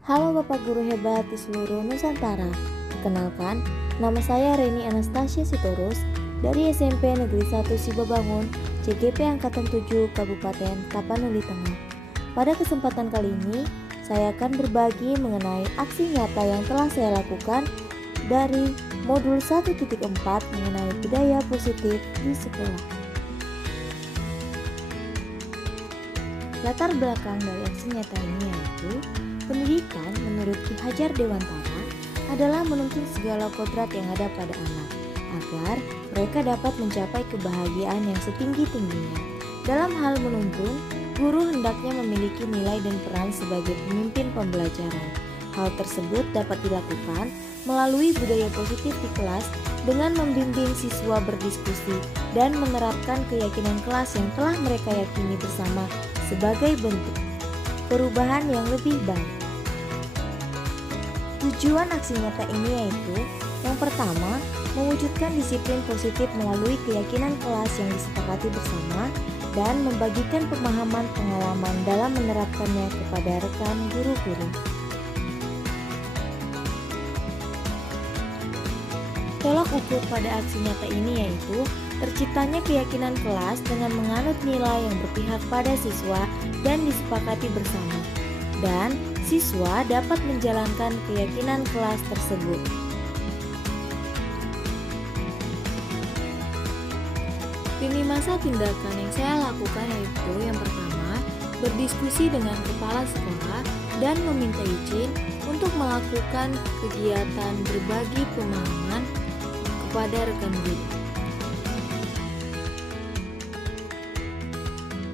Halo Bapak Guru hebat di seluruh Nusantara. Perkenalkan, nama saya Reni Anastasia Sitorus dari SMP Negeri 1 Sibabangun, CGP Angkatan 7 Kabupaten Tapanuli Tengah. Pada kesempatan kali ini, saya akan berbagi mengenai aksi nyata yang telah saya lakukan dari modul 1.4 mengenai budaya positif di sekolah. Latar belakang dari aksi nyata ini yaitu pendidikan menurut Ki Hajar Dewantara adalah menuntun segala kodrat yang ada pada anak agar mereka dapat mencapai kebahagiaan yang setinggi-tingginya. Dalam hal menuntun, guru hendaknya memiliki nilai dan peran sebagai pemimpin pembelajaran. Hal tersebut dapat dilakukan melalui budaya positif di kelas dengan membimbing siswa berdiskusi dan menerapkan keyakinan kelas yang telah mereka yakini bersama sebagai bentuk perubahan yang lebih baik. Tujuan aksi nyata ini yaitu yang pertama, mewujudkan disiplin positif melalui keyakinan kelas yang disepakati bersama dan membagikan pemahaman pengalaman dalam menerapkannya kepada rekan guru-guru. Tolak ukur pada aksi nyata ini yaitu terciptanya keyakinan kelas dengan menganut nilai yang berpihak pada siswa dan disepakati bersama, dan siswa dapat menjalankan keyakinan kelas tersebut. Lini masa tindakan yang saya lakukan yaitu yang pertama, berdiskusi dengan kepala sekolah dan meminta izin untuk melakukan kegiatan berbagi pemahaman kepada rekan guru.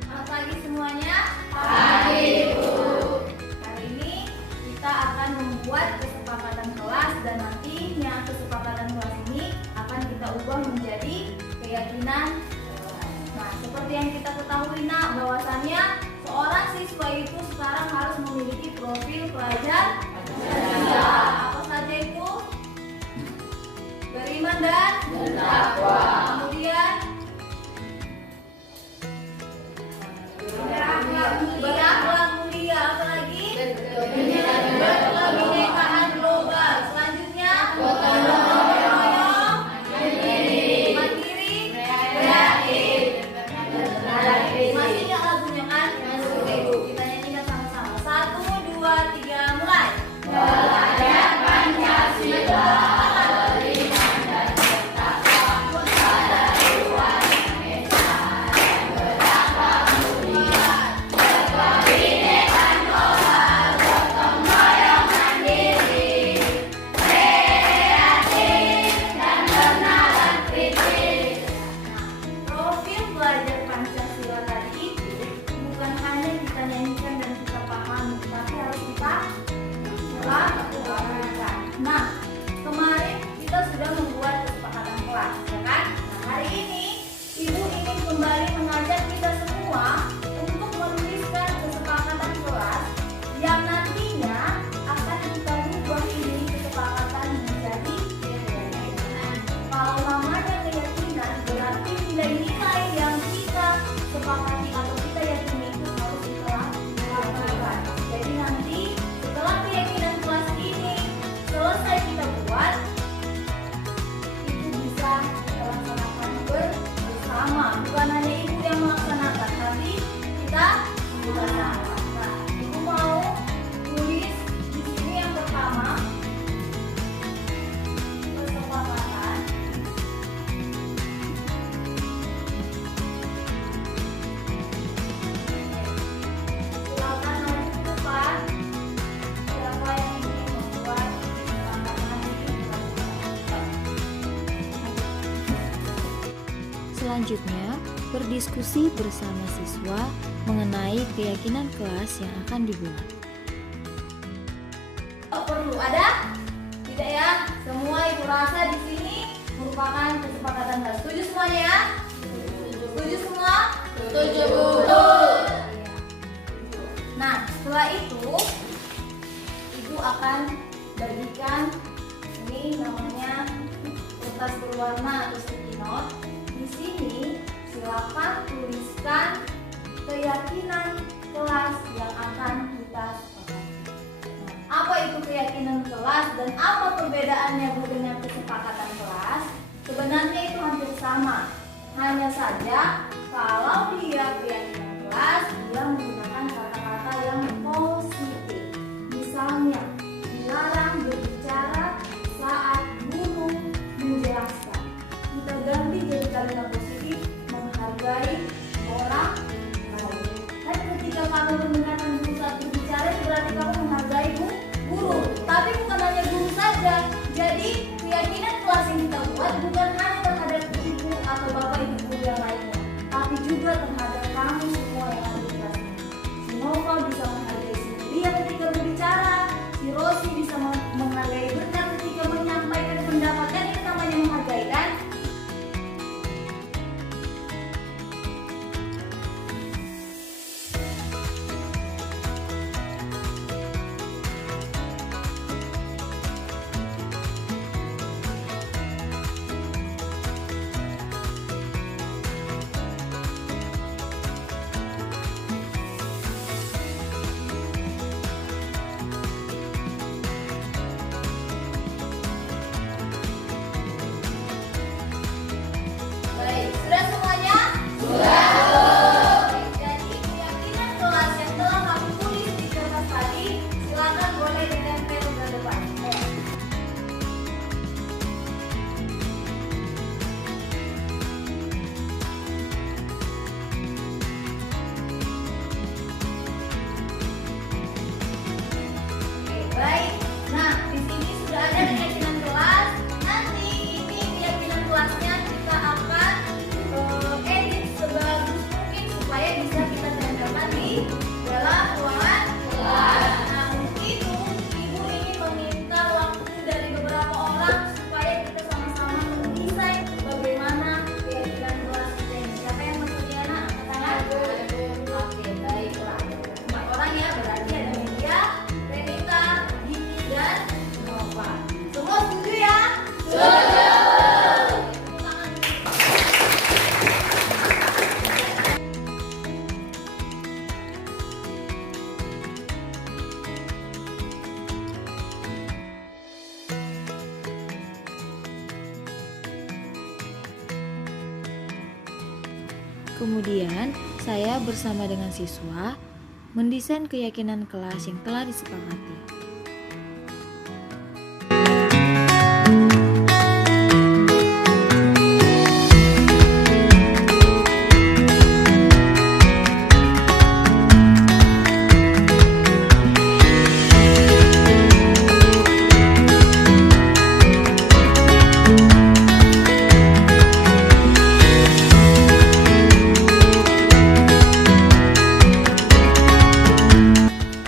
Selamat pagi semuanya. Pagi, Bu. Kali ini kita akan membuat kesepakatan kelas dan nantinya kesepakatan kelas ini akan kita ubah menjadi keyakinan kelas. Nah, seperti yang kita ketahui bahwasannya seorang siswa itu sekarang harus memiliki profil pelajar apa saja itu? Beriman dan bertakwa. Kemudian berakhlak mulia, apalagi berkebinekaan global. Selanjutnya gotong royong, mandiri, kreatif. Masih ingat lagunya kan? Oke, kita nyanyikan sama-sama. 1, 2, 3, mulai. Belajar Pancasila. Profil belajar Pancasila tadi itu bukan hanya kita nyanyikan dan kita pahami, tapi harus kita lakukan. Nah, kemarin kita sudah membuat kesepakatan kelas, ya kan? Nah, hari ini Ibu ingin kembali mengajak kita semua untuk menuliskan kesepakatan kelas yang nantinya akan kita ubah ini kesepakatan menjadi keyakinan. Kalau namanya keyakinan berarti nilai-nilai yang kita sepakati atau kita yakini itu harus kita lakukan. Jadi nanti setelah keyakinan kelas ini selesai kita buat, itu bisa kita laksanakan bersama. Bukan hanya Ibu yang melaksanakan, tapi kita melaksanakan. Nah, Ibu mau tulis di sini yang pertama kesepakatan. Silakan maju ke depan. Siapa yang ingin membuat kesepakatan ini? Selanjutnya, berdiskusi bersama siswa mengenai keyakinan kelas yang akan dibuat. Oh, perlu ada? Tidak ya? Semua Ibu rasa di sini merupakan kesepakatan kelas. Setuju semuanya ya? Setuju semua? Setuju, Bu. Nah, setelah itu Ibu akan bagikan ini namanya kertas berwarna atau sticky note. Di sini silakan tuliskan keyakinan kelas yang akan kita sepakati. Nah, dan apa perbedaannya Bu dengan kesepakatan kelas? Sebenarnya itu hampir sama. Hanya saja kalau dia keyakinan kelas, dia menggunakan kata-kata yang positif. Misalnya, dilarang berbicara saat guru menjelaskan. Kita ganti jadi kalimat positif, menghargai orang lain. Dan ketika kamu mendengarkan guru saat berbicara, berarti kamu menghargai guru. Tapi bukan hanya guru saja. Jadi keyakinan kelas yang kita buat bukan hanya terhadap ibu atau bapak ibu guru yang lainnya, tapi juga terhadap kamu semua yang ada di kelas ini. Si Nova bisa menghargai si Lia ketika berbicara, si Rosi bisa menghargai Bernar ketika menyampaikan pendapatnya. Itu namanya menghargai, kan? Baik, sudah semuanya? Sudah. Jadi keyakinan kelas yang telah kamu tulis di kertas tadi, silakan boleh ditempel ke depan. Oke, baik. Nah, di sini sudah ada keyakinan kelas. Nanti ini keyakinan kelasnya kita akan edit sebagus mungkin supaya bisa kita tempelkan di dalam ruangan kelas. Nah, mungkin ibu ingin meminta waktu dari beberapa orang supaya kita sama-sama mendesain bagaimana keyakinan kelas kita ini. Siapa yang maksudnya, Nak? Angkat tangan. Oke, baiklah. 4 orang ya, berarti ada Media, Renita, Dini, dan Nova. Semua setuju ya? Setuju. Kemudian, saya bersama dengan siswa mendesain keyakinan kelas yang telah disepakati.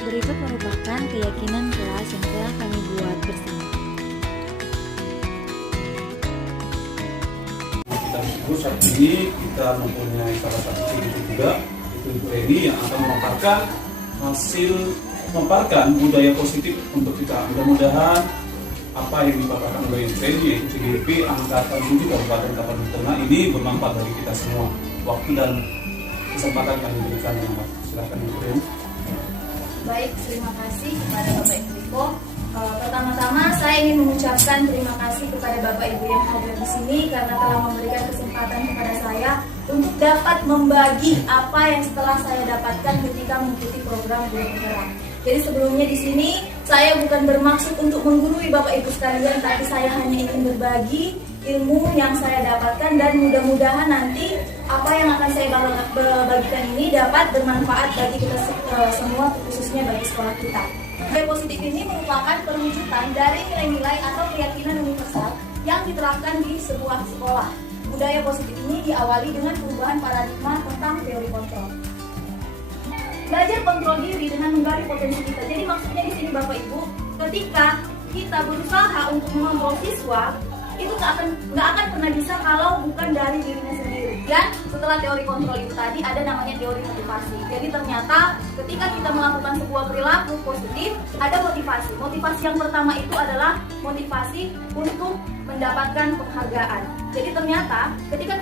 Berikut merupakan keyakinan kelas yang telah kami buat bersama. Kita diskusi saat ini kita mempunyai salah satu studi juga, itu Ibu Eni yang akan memaparkan budaya positif untuk kita. Mudah-mudahan apa yang dipaparkan oleh Ibu Eni yaitu CGP Angkatan 7 Kabupaten Tapanuli Tengah ini bermanfaat bagi kita semua. Waktu dan kesempatan kami berikan. Silakan Ibu Eni. Baik, terima kasih kepada Bapak Ibu Riko. Pertama-tama saya ingin mengucapkan terima kasih kepada Bapak Ibu yang hadir di sini karena telah memberikan kesempatan kepada saya untuk dapat membagi apa yang setelah saya dapatkan ketika mengikuti program Guru Penggerak. Jadi sebelumnya di sini saya bukan bermaksud untuk menggurui Bapak Ibu sekalian, tapi saya hanya ingin berbagi ilmu yang saya dapatkan dan mudah-mudahan nanti apa yang akan saya bagikan ini dapat bermanfaat bagi kita semua, khususnya bagi sekolah kita. Budaya positif ini merupakan perwujudan dari nilai-nilai atau keyakinan universal yang diterapkan di sebuah sekolah. Budaya positif ini diawali dengan perubahan paradigma tentang teori kontrol. Belajar kontrol diri dengan menggali potensi kita. Jadi maksudnya di sini Bapak Ibu, ketika kita berusaha untuk mengontrol siswa, itu nggak akan pernah bisa kalau bukan dari dirinya sendiri. Dan setelah teori kontrol itu tadi ada namanya teori motivasi. Jadi ternyata ketika kita melakukan sebuah perilaku positif, ada motivasi. Motivasi yang pertama itu adalah motivasi untuk mendapatkan penghargaan. Jadi ternyata ketika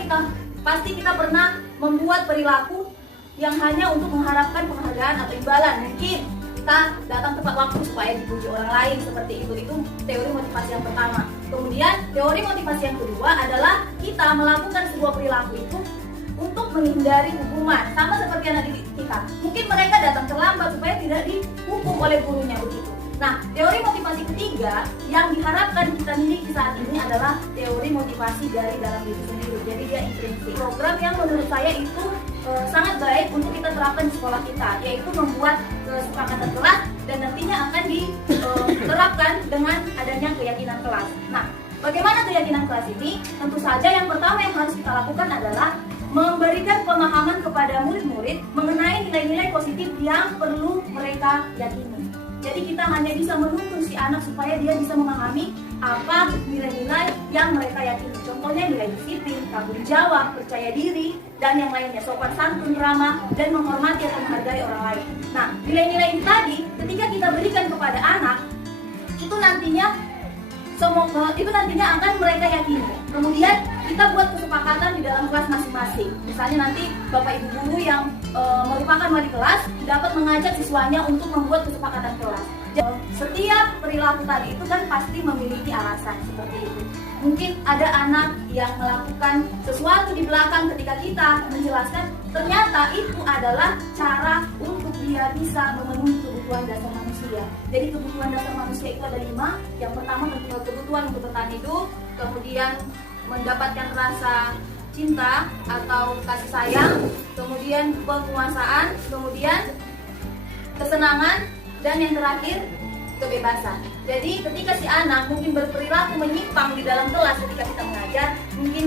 kita pernah membuat perilaku yang hanya untuk mengharapkan penghargaan atau imbalan. Mungkin kita datang tepat waktu supaya dipuji orang lain, seperti itu. Itu teori motivasi yang pertama. Kemudian teori motivasi yang kedua adalah kita melakukan sebuah perilaku itu untuk menghindari hukuman, sama seperti anak didik kita. Mungkin mereka datang terlambat supaya tidak dihukum oleh gurunya, begitu. Nah, teori motivasi ketiga yang diharapkan kita miliki saat ini adalah teori motivasi dari dalam diri sendiri. Jadi dia intrinsik. Program yang menurut saya itu sangat baik untuk kita terapkan di sekolah kita, yaitu membuat kesepakatan kelas dan nantinya akan diterapkan dengan adanya keyakinan kelas. Nah, bagaimana keyakinan kelas ini? Tentu saja yang pertama yang harus kita lakukan adalah memberikan pemahaman kepada murid-murid mengenai nilai-nilai positif yang perlu mereka yakini. Jadi kita hanya bisa menuntun si anak supaya dia bisa memahami apa nilai-nilai yang mereka yakini. Contohnya nilai disiplin, tanggung jawab, percaya diri, dan yang lainnya, sopan santun, ramah, dan menghormati atau menghargai orang lain. Nah, nilai-nilai ini tadi ketika kita berikan kepada anak, itu nantinya akan mereka yakini. Kemudian kita buat kesepakatan di dalam kelas masing-masing. Misalnya nanti bapak ibu guru yang merupakan wali kelas dapat mengajak siswanya untuk membuat kesepakatan kelas. Setiap perilaku tadi itu kan pasti memiliki alasan seperti itu. Mungkin ada anak yang melakukan sesuatu di belakang ketika kita menjelaskan, ternyata itu adalah cara untuk dia bisa memenuhi kebutuhan dasar manusia. Jadi kebutuhan dasar manusia itu ada 5. Yang pertama kebutuhan untuk bertahan hidup, kemudian mendapatkan rasa cinta atau kasih sayang, kemudian penguasaan, kemudian kesenangan, dan yang terakhir kebebasan. Jadi ketika si anak mungkin berperilaku menyimpang di dalam kelas ketika kita mengajar, mungkin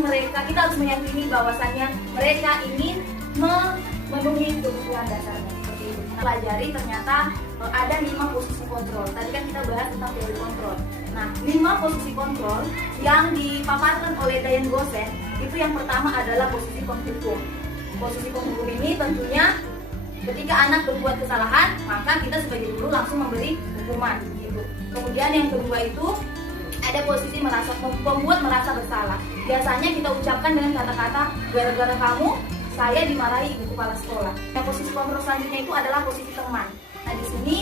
kita harus meyakini bahwasannya mereka ingin memenuhi kebutuhan dasarnya. Seperti itu. Kita pelajari ternyata ada 5 posisi kontrol. Tadi kan kita bahas tentang teori kontrol. Nah, 5 posisi kontrol yang dipaparkan oleh Diane Gosen itu yang pertama adalah posisi konflikum. Posisi konflikum ini tentunya ketika anak berbuat kesalahan, maka kita sebagai guru langsung memberi hukuman. Gitu. Kemudian yang kedua itu ada posisi membuat merasa bersalah. Biasanya kita ucapkan dengan kata-kata, gara-gara kamu saya dimarahi ibu kepala sekolah. Yang posisi kontrol selanjutnya itu adalah posisi teman. Nah, di sini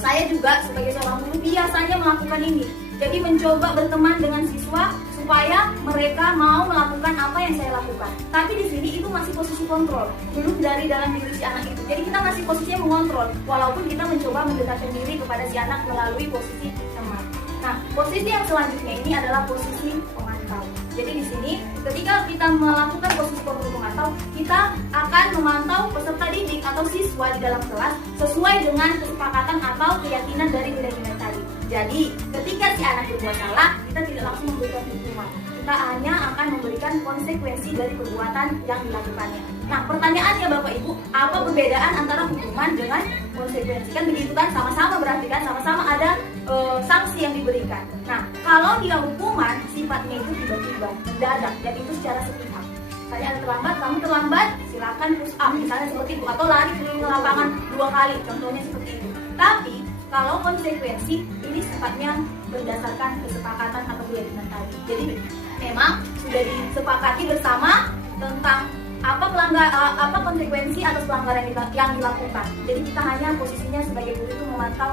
saya juga sebagai seorang guru biasanya melakukan ini. Jadi mencoba berteman dengan siswa supaya mereka mau melakukan apa yang saya lakukan. Tapi di sini itu masih posisi kontrol, belum dari dalam diri si anak itu. Jadi kita masih posisinya mengontrol, walaupun kita mencoba mendekatkan diri kepada si anak melalui posisi teman. Nah, posisi yang selanjutnya ini adalah posisi pemantau. Jadi di sini ketika kita melakukan posisi pemantau, kita akan memantau peserta didik atau siswa di dalam kelas sesuai dengan kesepakatan atau keyakinan dari nilai-nilai tadi. Jadi ketika si anak berbuat salah, kita tidak langsung memberikan hukuman. Kita hanya akan memberikan konsekuensi dari perbuatan yang dilakukannya. Nah, pertanyaannya Bapak Ibu, apa perbedaan antara hukuman dengan konsekuensi? Kan begitu kan, sama-sama berarti kan, sama-sama ada sanksi yang diberikan. Nah, kalau dia hukuman, sifatnya itu tiba-tiba, mendadak, dan itu secara sepihak. Misalnya ada terlambat, kamu terlambat, silakan push up, misalnya seperti itu, atau lari keliling lapangan 2 kali, contohnya seperti itu. Tapi kalau konsekuensi ini sifatnya berdasarkan kesepakatan atau keyakinan tadi. Jadi memang sudah disepakati bersama tentang apa konsekuensi atas pelanggaran yang dilakukan. Jadi kita hanya posisinya sebagai guru itu memantau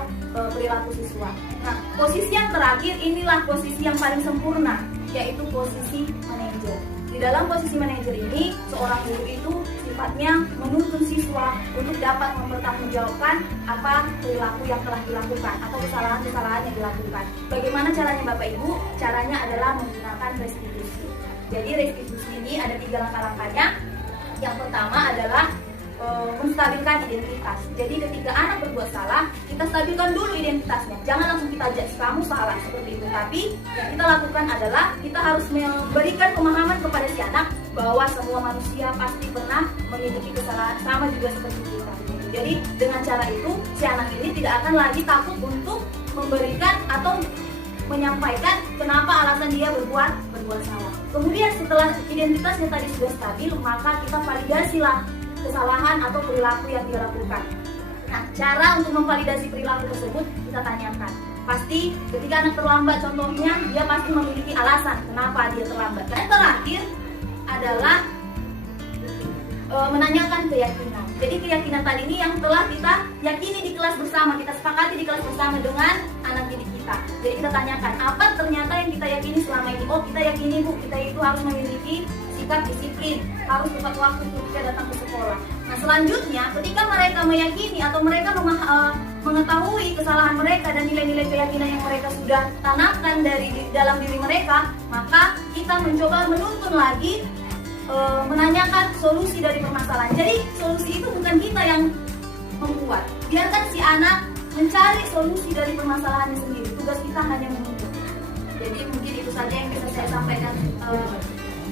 perilaku siswa. Nah, posisi yang terakhir inilah posisi yang paling sempurna, yaitu posisi manajer. Di dalam posisi manajer ini, seorang guru itu sifatnya menuntun siswa untuk dapat mempertanggungjawabkan apa perilaku yang telah dilakukan atau kesalahan-kesalahan yang dilakukan. Bagaimana caranya Bapak Ibu? Caranya adalah menggunakan restitusi. Jadi restitusi ini ada 3 langkah-langkahnya. Yang pertama adalah menstabilkan identitas. Jadi ketika anak berbuat salah, kita stabilkan dulu identitasnya. Jangan langsung kita judge kamu salah seperti itu. Tapi yang kita lakukan adalah kita harus memberikan pemahaman kepada si anak bahwa semua manusia pasti pernah memiliki kesalahan, sama juga seperti kita. Jadi dengan cara itu si anak ini tidak akan lagi takut untuk memberikan atau menyampaikan kenapa alasan dia berbuat salah. Kemudian setelah identitasnya tadi sudah stabil, maka kita validasilah kesalahan atau perilaku yang dia lakukan. Nah, cara untuk memvalidasi perilaku tersebut kita tanyakan. Pasti ketika anak terlambat contohnya, dia pasti memiliki alasan kenapa dia terlambat. Dan terakhir adalah menanyakan keyakinan. Jadi keyakinan tadi ini yang telah kita yakini di kelas bersama, kita sepakati di kelas bersama dengan anak didik kita. Jadi kita tanyakan, apa ternyata yang kita yakini selama ini? Oh, kita yakini Bu, kita itu harus memiliki sikap disiplin, harus tepat waktu ketika datang ke sekolah. Nah selanjutnya, ketika mereka meyakini atau mereka mengetahui kesalahan mereka dan nilai-nilai keyakinan yang mereka sudah tanamkan dari dalam diri mereka, maka kita mencoba menuntun lagi, menanyakan solusi dari permasalahan. Jadi solusi itu bukan kita yang membuat, biarkan si anak mencari solusi dari permasalahannya sendiri. Tugas kita hanya menuntun. Jadi mungkin itu saja yang bisa saya sampaikan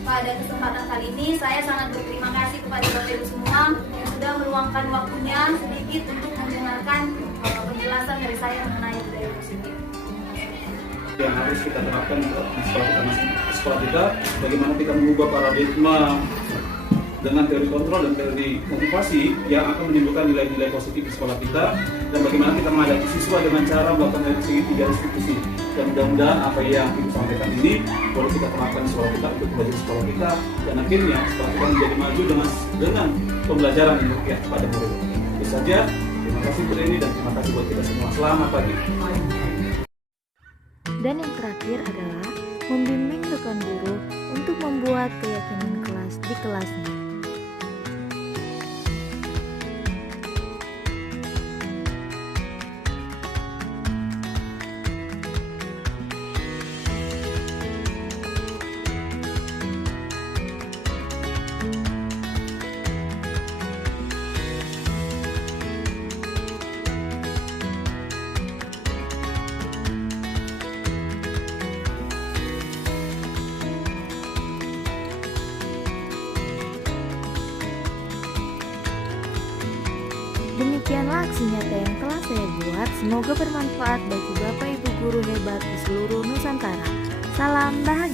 pada kesempatan kali ini. Saya sangat berterima kasih kepada Bapak Ibu semua yang sudah meluangkan waktunya sedikit untuk mendengarkan penjelasan dari saya mengenai budaya positif. Yang harus kita terapkan di sekolah kita, bagaimana kita mengubah paradigma dengan teori kontrol dan teori motivasi yang akan menimbulkan nilai-nilai positif di sekolah kita, dan bagaimana kita menghadapi siswa dengan cara melakukan dari segi 3 institusi. Dan mudah-mudahan apa yang Ibu sampaikan ini boleh kita terapkan di sekolah kita untuk belajar sekolah kita, dan akhirnya sekolah kita menjadi maju dengan pembelajaran yang berpihak kepada murid. Itu saja. Terima kasih Bu Reni dan terima kasih buat kita semua. Selamat pagi. Dan yang terakhir adalah membimbing rekan guru untuk membuat keyakinan kelas di kelasnya. Demikianlah aksi nyata yang telah saya buat. Semoga bermanfaat bagi Bapak Ibu guru hebat di seluruh Nusantara. Salam bahagia.